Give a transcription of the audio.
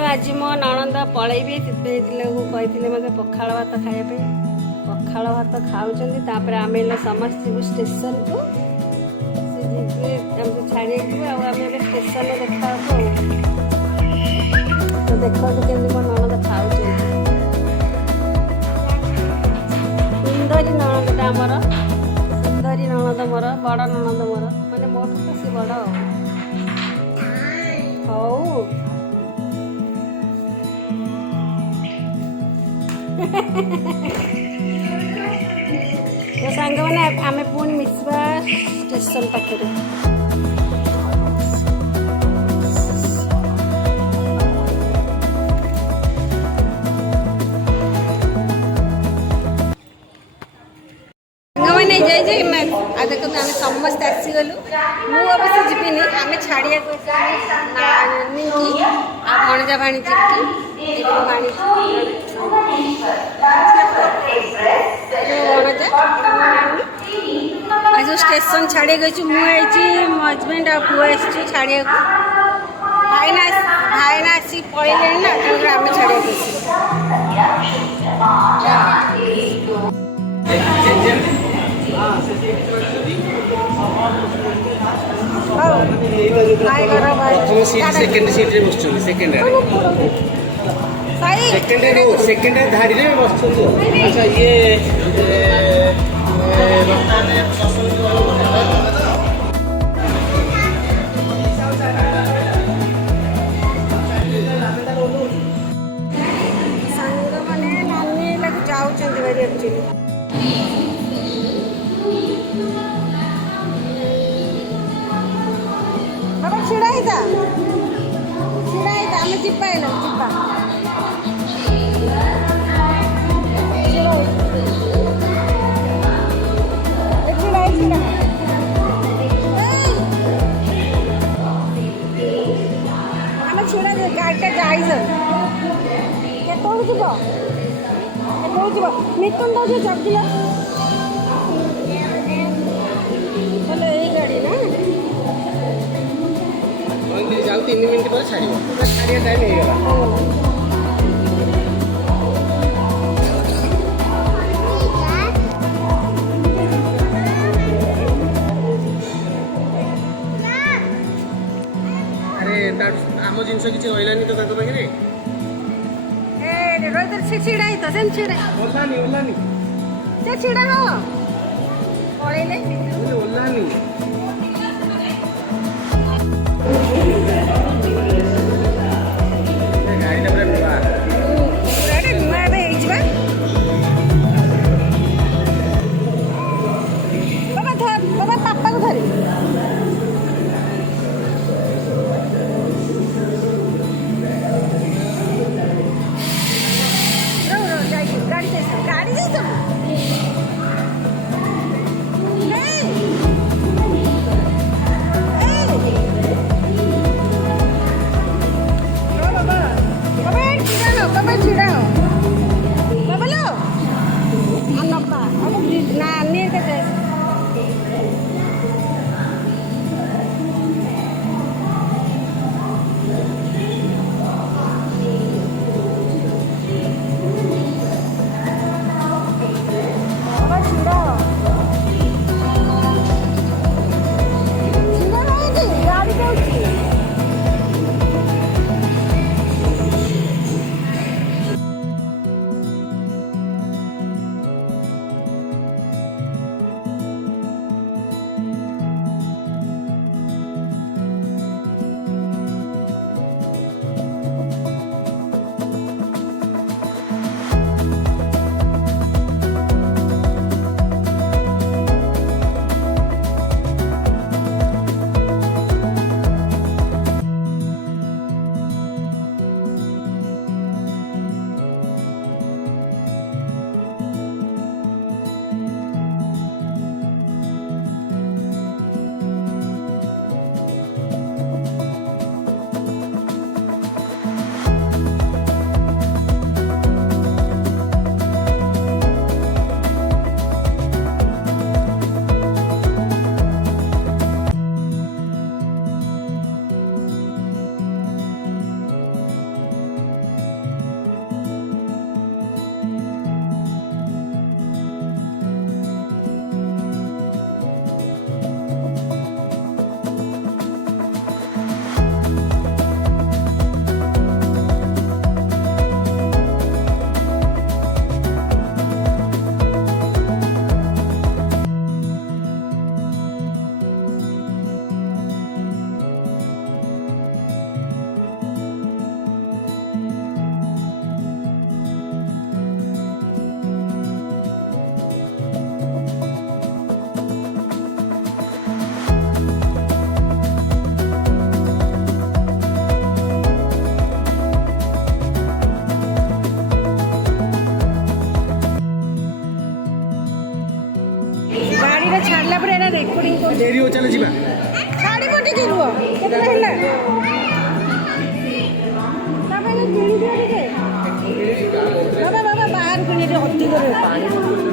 तो आज मो नणंद पलैबी से कहते मत पखाड़ भात खायापे पखाड़ भात खाऊँ आम समस्त जीव स्टेशन को छाड़ी आम स्टेशन देखा तो देखो केमी मो नणंद खाऊ सुंदरी नणंदटा आमर सुंदरी नणंद मोर बड़ नणंद मोर माने मोर तो सी बड़ हौ तो सांग मैंने आम पुणी मिसवा स्टेशन पाखे देखो आम समस्त आसीगलु मुझे जीविनी आम छाड़िया भणजा भाणी जी भाणी आज जो स्टेशन छाड़ी गई मुझे मो हजबैंड आ पुआ छाड़िया भाईना आसी पड़े ना तेणुकर आम छाड़िया सेकेंड धाड़ी में बस अच्छा ये सांग मैंने नानी लगे जाऊँ भाई एक्चुअली बाबा छिड़ा ही था आम जीपा जीपा छुड़ा गाड़ीटा जाइज केत जीव निकुंज जगिला यही गाड़ी ना जाऊ 3 मिनट पर छाड़िया टाइम हो आम जिन किसी रही तो पाखे छिड़ा ही तो छिड़ा ओलानी से छिड़ा हो पड़े ओलानी गाड़ी नुआ बाबा पापा को धरे गाड़ी जाइए ଗାଡ଼ିରେ ଛାଡ଼ିଲା ପରେ ଏଇଟା ରେକର୍ଡିଂ କରୁଛି। ଡେରି ହଉ ଚାଲ ଯିବା। ଛାଡ଼ିବ ଟିକେ ରୁହ କେତେଟା ହେଲା ତା ପାଇଁ କିଣିଦିଅ ଟିକେ ବାବା ବାବା ବାହାରୁ କିଣି ଟିକେ ଅଧିକ ରେଟ୍।